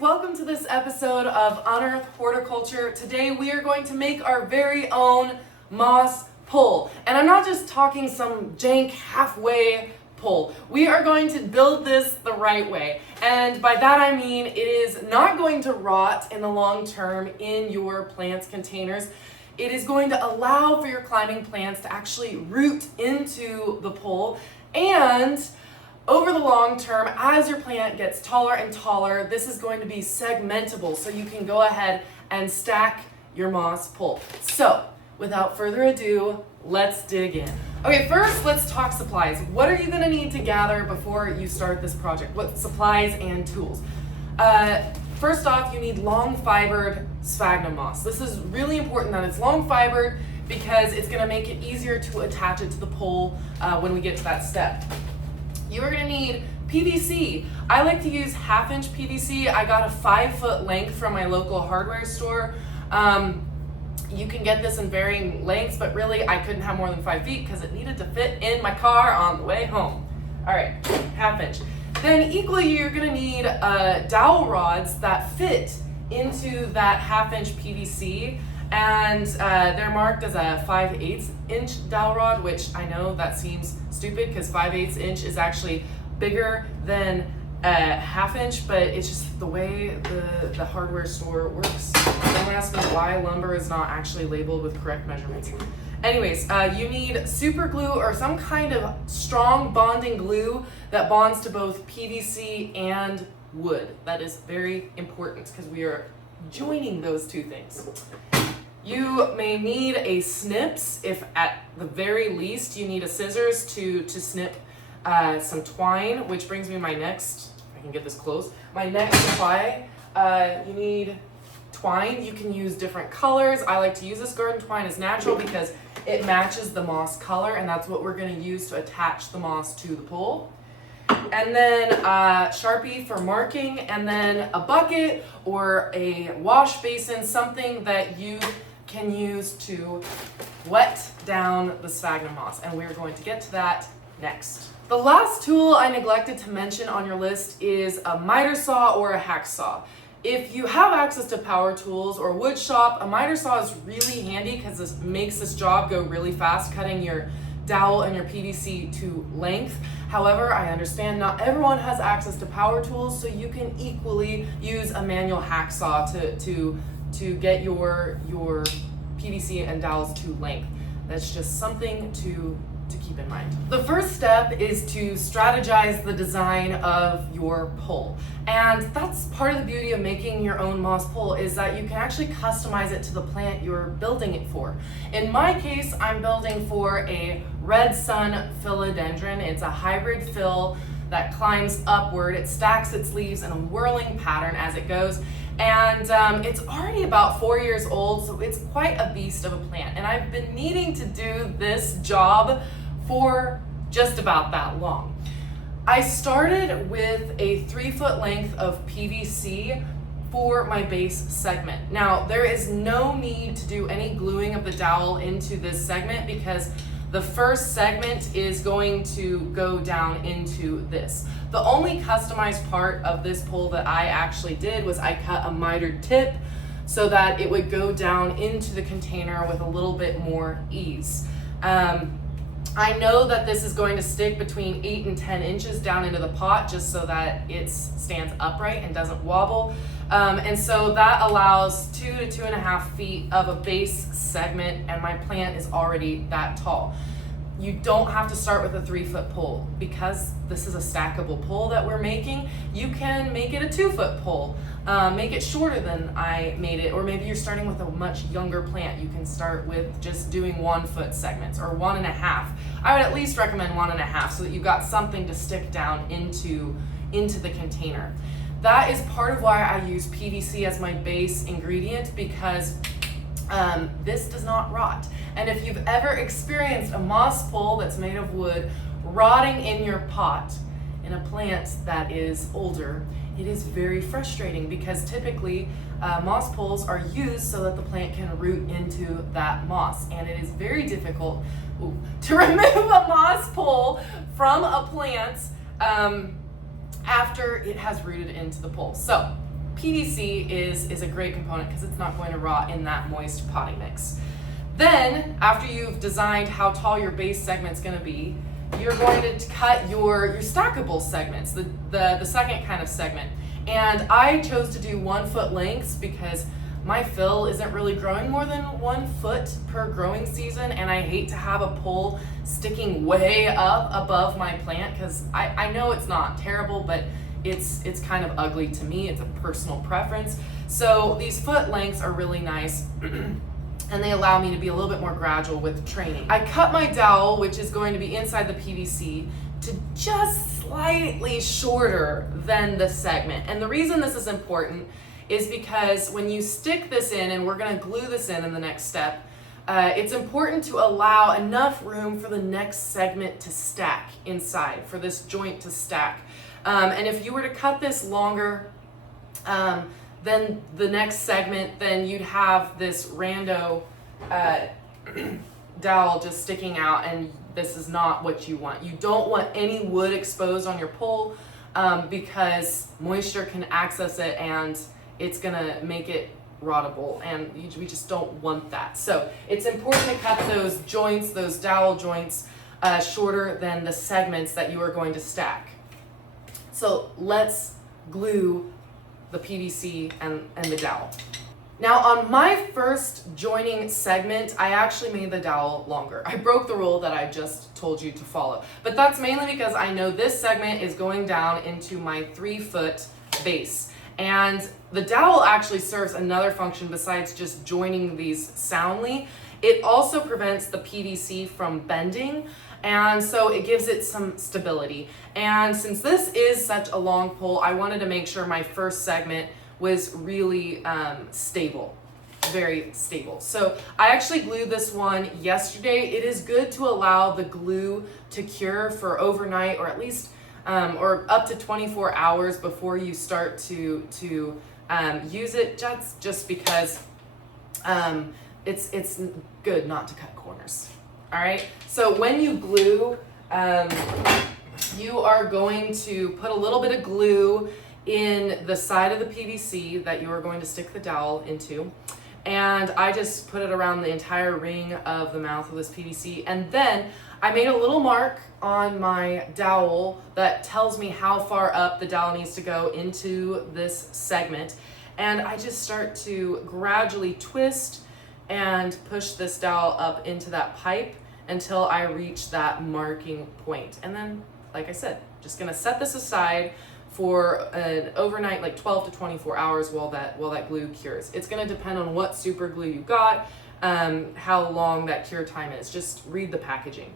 welcome to this episode of Unearth Horticulture. Today we are going to make our very own moss pole. And I'm not just talking some jank halfway pole. We are going to build this the right way. And by that I mean it is not going to rot in the long term in your plants containers. It is going to allow for your climbing plants to actually root into the pole, and over the long term, as your plant gets taller and taller, this is going to be segmentable, so you can go ahead and stack your moss pole. So, without further ado, let's dig in. Okay, first let's talk supplies. What are you gonna need to gather before you start this project? What supplies and tools? First off, you need long fibered sphagnum moss. This is really important that it's long fibered because it's gonna make it easier to attach it to the pole when we get to that step. You are gonna need PVC. I like to use 1/2-inch PVC. I got a 5-foot length from my local hardware store. You can get this in varying lengths, but really I couldn't have more than 5 feet because it needed to fit in my car on the way home. All right, 1/2-inch. Then equally you're gonna need dowel rods that fit into that 1/2-inch PVC, and they're marked as a 5/8 inch dowel rod, which I know that seems stupid because 5/8 inch is actually bigger than 1/2-inch, but it's just the way the hardware store works. Don't ask me why lumber is not actually labeled with correct measurements. Anyways, you need super glue or some kind of strong bonding glue that bonds to both PVC and wood. That is very important because we are joining those two things. You may need a snips if at the very least you need a scissors to snip some twine, which brings me to my next, if I can get this close, my next supply. You need twine. You can use different colors. I like to use this garden twine as natural because it matches the moss color, and that's what we're going to use to attach the moss to the pole. And then Sharpie for marking, and then a bucket or a wash basin, something that you can use to wet down the sphagnum moss, and we're going to get to that next. The last tool I neglected to mention on your list is a miter saw or a hacksaw. If you have access to power tools or wood shop, a miter saw is really handy because this makes this job go really fast, cutting your dowel and your PVC to length. However, I understand not everyone has access to power tools, so you can equally use a manual hacksaw to get your PVC and dowels to length. That's just something to keep in mind. The first step is to strategize the design of your pole. And that's part of the beauty of making your own moss pole, is that you can actually customize it to the plant you're building it for. In my case, I'm building for a red sun philodendron. It's a hybrid phil that climbs upward. It stacks its leaves in a whirling pattern as it goes. And it's already about 4 years old, so it's quite a beast of a plant. And I've been needing to do this job for just about that long. I started with a 3-foot length of PVC for my base segment. Now, there is no need to do any gluing of the dowel into this segment because the first segment is going to go down into this. The only customized part of this pole that I actually did was I cut a mitered tip so that it would go down into the container with a little bit more ease. I know that this is going to stick between 8 and 10 inches down into the pot just so that it stands upright and doesn't wobble. And so that allows 2 to 2.5 feet of a base segment, and my plant is already that tall. You don't have to start with a 3-foot pole. Because this is a stackable pole that we're making, you can make it a 2-foot pole. Make it shorter than I made it, or maybe you're starting with a much younger plant. You can start with just doing 1-foot segments or 1.5. I would at least recommend 1.5 so that you've got something to stick down into the container. That is part of why I use PVC as my base ingredient, because this does not rot. And if you've ever experienced a moss pole that's made of wood rotting in your pot in a plant that is older, it is very frustrating because typically moss poles are used so that the plant can root into that moss, and it is very difficult to remove a moss pole from a plant after it has rooted into the pole. So PVC is a great component because it's not going to rot in that moist potting mix. Then, after you've designed how tall your base segment's going to be, you're going to cut your stackable segments, the second kind of segment. And I chose to do 1 foot lengths because my fill isn't really growing more than 1 foot per growing season, and I hate to have a pole sticking way up above my plant because I know it's not terrible, but it's kind of ugly to me. It's a personal preference. So these foot lengths are really nice. And they allow me to be a little bit more gradual with training. I cut my dowel, which is going to be inside the PVC, to just slightly shorter than the segment. And the reason this is important is because when you stick this in, and we're gonna glue this in the next step, it's important to allow enough room for the next segment to stack inside, for this joint to stack. And if you were to cut this longer, then the next segment, then you'd have this rando dowel just sticking out, and this is not what you want. You don't want any wood exposed on your pole because moisture can access it and it's gonna make it rottable, and we just don't want that. So it's important to cut those joints, those dowel joints, shorter than the segments that you are going to stack. So let's glue the PVC and the dowel. Now on my first joining segment, I actually made the dowel longer. I broke the rule that I just told you to follow, but that's mainly because I know this segment is going down into my 3 foot base. And the dowel actually serves another function besides just joining these soundly. It also prevents the PVC from bending, and so it gives it some stability. And since this is such a long pole, I wanted to make sure my first segment was really stable, very stable. So I actually glued this one yesterday. It is good to allow the glue to cure for overnight, or at least or up to 24 hours before you start to use it, just because it's good not to cut corners. All right, so when you glue, you are going to put a little bit of glue in the side of the PVC that you are going to stick the dowel into. And I just put it around the entire ring of the mouth of this PVC. And then I made a little mark on my dowel that tells me how far up the dowel needs to go into this segment. And I just start to gradually twist and push this dowel up into that pipe until I reach that marking point. And then, like I said, just gonna set this aside for an overnight, like 12 to 24 hours while that glue cures. It's gonna depend on what super glue you got, how long that cure time is. Just read the packaging.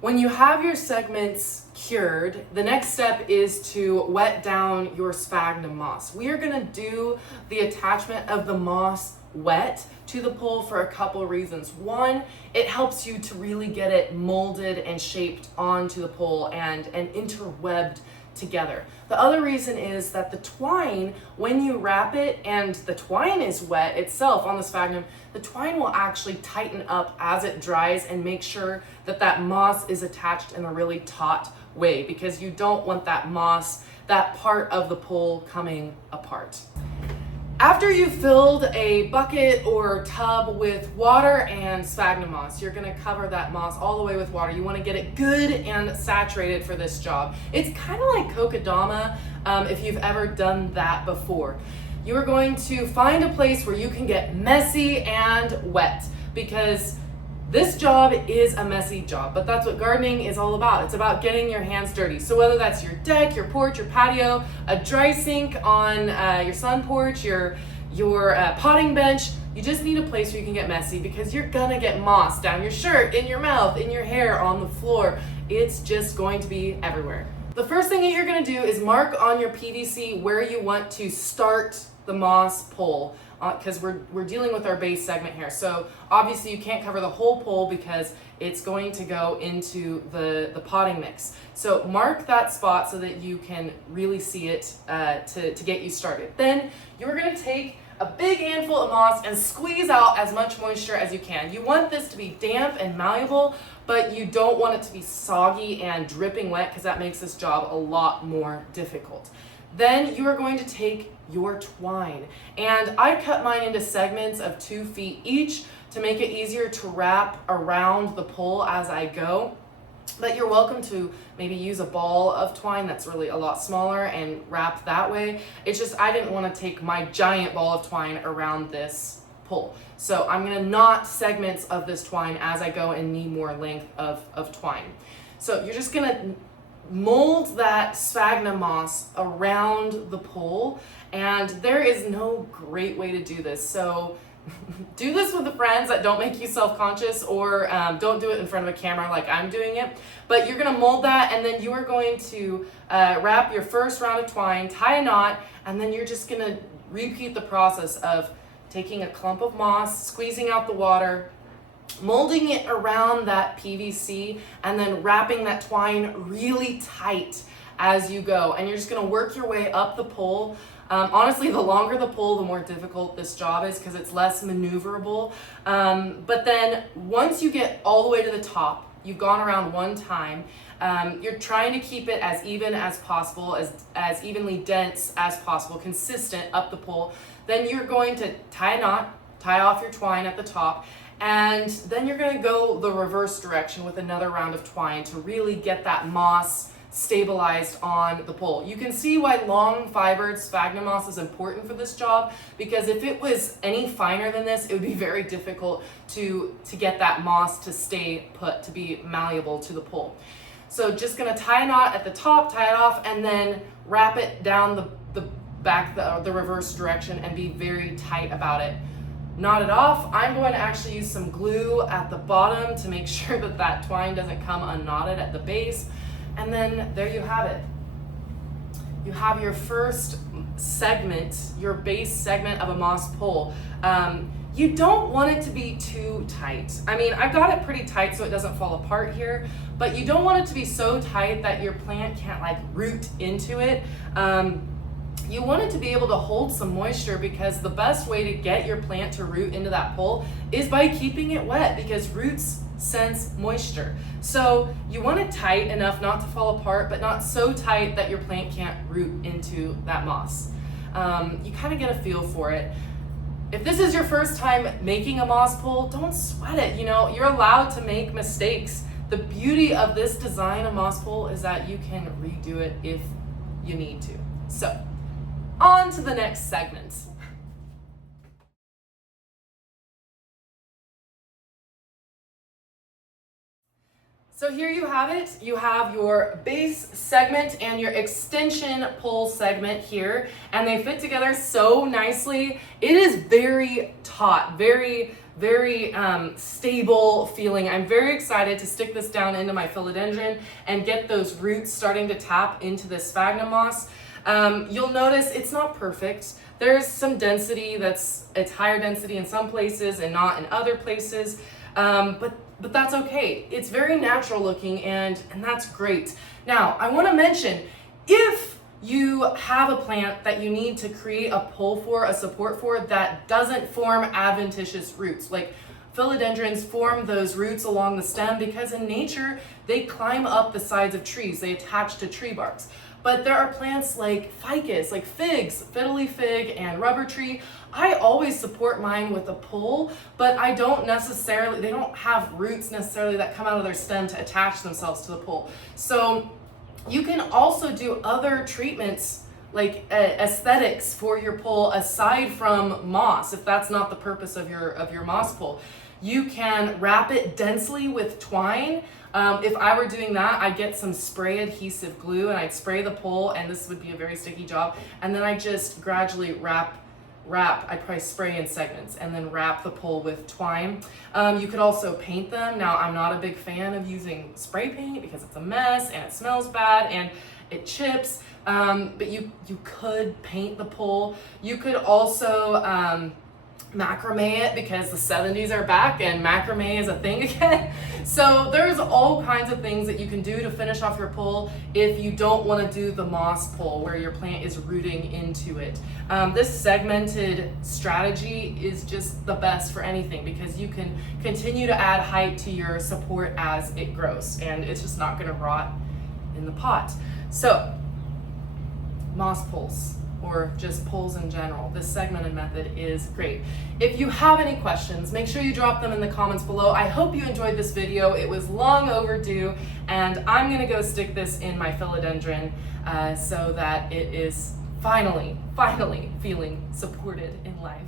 When you have your segments cured, the next step is to wet down your sphagnum moss. We are gonna do the attachment of the moss wet to the pole for a couple reasons. One, it helps you to really get it molded and shaped onto the pole and interwebbed together. The other reason is that the twine, when you wrap it and the twine is wet itself on the sphagnum, the twine will actually tighten up as it dries and make sure that that moss is attached in a really taut way, because you don't want that moss, that part of the pole, coming apart. After you've filled a bucket or tub with water and sphagnum moss, you're gonna cover that moss all the way with water. You wanna get it good and saturated for this job. It's kind of like kokedama, if you've ever done that before. You are going to find a place where you can get messy and wet, because this job is a messy job, but that's what gardening is all about. It's about getting your hands dirty. So whether that's your deck, your porch, your patio, a dry sink on your sun porch, your potting bench, you just need a place where you can get messy, because you're gonna get moss down your shirt, in your mouth, in your hair, on the floor. It's just going to be everywhere. The first thing that you're gonna do is mark on your PVC where you want to start the moss pole, because we're dealing with our base segment here. So obviously you can't cover the whole pole because it's going to go into the potting mix. So mark that spot so that you can really see it to get you started. Then you're gonna take a big handful of moss and squeeze out as much moisture as you can. You want this to be damp and malleable, but you don't want it to be soggy and dripping wet, because that makes this job a lot more difficult. Then you are going to take your twine, and I cut mine into segments of 2 feet each to make it easier to wrap around the pole as I go. But you're welcome to maybe use a ball of twine that's really a lot smaller and wrap that way. It's just I didn't want to take my giant ball of twine around this pole. So I'm going to knot segments of this twine as I go and need more length of twine. So you're just going to mold that sphagnum moss around the pole, and there is no great way to do this. So do this with the friends that don't make you self-conscious, or don't do it in front of a camera like I'm doing it. But you're going to mold that, and then you are going to wrap your first round of twine, tie a knot, and then you're just going to repeat the process of taking a clump of moss, squeezing out the water, molding it around that PVC, and then wrapping that twine really tight as you go. And you're just going to work your way up the pole. Honestly, the longer the pole, the more difficult this job is because it's less maneuverable. But then once you get all the way to the top, you've gone around one time, you're trying to keep it as even as possible, as evenly dense as possible, consistent up the pole. Then you're going to tie a knot, tie off your twine at the top, and then you're going to go the reverse direction with another round of twine to really get that moss stabilized on the pole. You can see why long fibered sphagnum moss is important for this job, because if it was any finer than this, it would be very difficult to get that moss to stay put, to be malleable to the pole. So just gonna tie a knot at the top, tie it off, and then wrap it down the back, the reverse direction, and be very tight about it. Knot it off. I'm going to actually use some glue at the bottom to make sure that that twine doesn't come unknotted at the base. And then there you have it. You have your first segment, your base segment of a moss pole. You don't want it to be too tight. I mean, I've got it pretty tight so it doesn't fall apart here, but you don't want it to be so tight that your plant can't like root into it. You want it to be able to hold some moisture, because the best way to get your plant to root into that pole is by keeping it wet, because roots sense moisture. So you want it tight enough not to fall apart, but not so tight that your plant can't root into that moss. You kind of get a feel for it. If this is your first time making a moss pole, don't sweat it. You know, you're allowed to make mistakes. The beauty of this design of moss pole is that you can redo it if you need to. So, on to the next segment. So here you have it. You have your base segment and your extension pole segment here, and they fit together so nicely. It is very taut, very stable feeling. I'm very excited to stick this down into my philodendron and get those roots starting to tap into this sphagnum moss. You'll notice it's not perfect. There's some density it's higher density in some places and not in other places, but that's okay. It's very natural looking, and that's great. Now, I want to mention, if you have a plant that you need to create a pole for, a support for, that doesn't form adventitious roots, like philodendrons form those roots along the stem because in nature, they climb up the sides of trees. They attach to tree barks. But there are plants like ficus, like figs, fiddly fig, and rubber tree. I always support mine with a pole, but they don't have roots necessarily that come out of their stem to attach themselves to the pole. So you can also do other treatments like aesthetics for your pole aside from moss, if that's not the purpose of your moss pole. You can wrap it densely with twine. If I were doing that, I'd get some spray adhesive glue and I'd spray the pole, and this would be a very sticky job. And then I just gradually wrap, I'd probably spray in segments and then wrap the pole with twine. You could also paint them. Now, I'm not a big fan of using spray paint because it's a mess and it smells bad and it chips, but you could paint the pole. You could also macrame it because the 70s are back and macrame is a thing again. So there's all kinds of things that you can do to finish off your pole if you don't want to do the moss pole where your plant is rooting into it. This segmented strategy is just the best for anything because you can continue to add height to your support as it grows, and it's just not going to rot in the pot. So moss pulls or just pulls in general. This segmented method is great. If you have any questions, make sure you drop them in the comments below. I hope you enjoyed this video. It was long overdue, and I'm gonna go stick this in my philodendron so that it is finally feeling supported in life.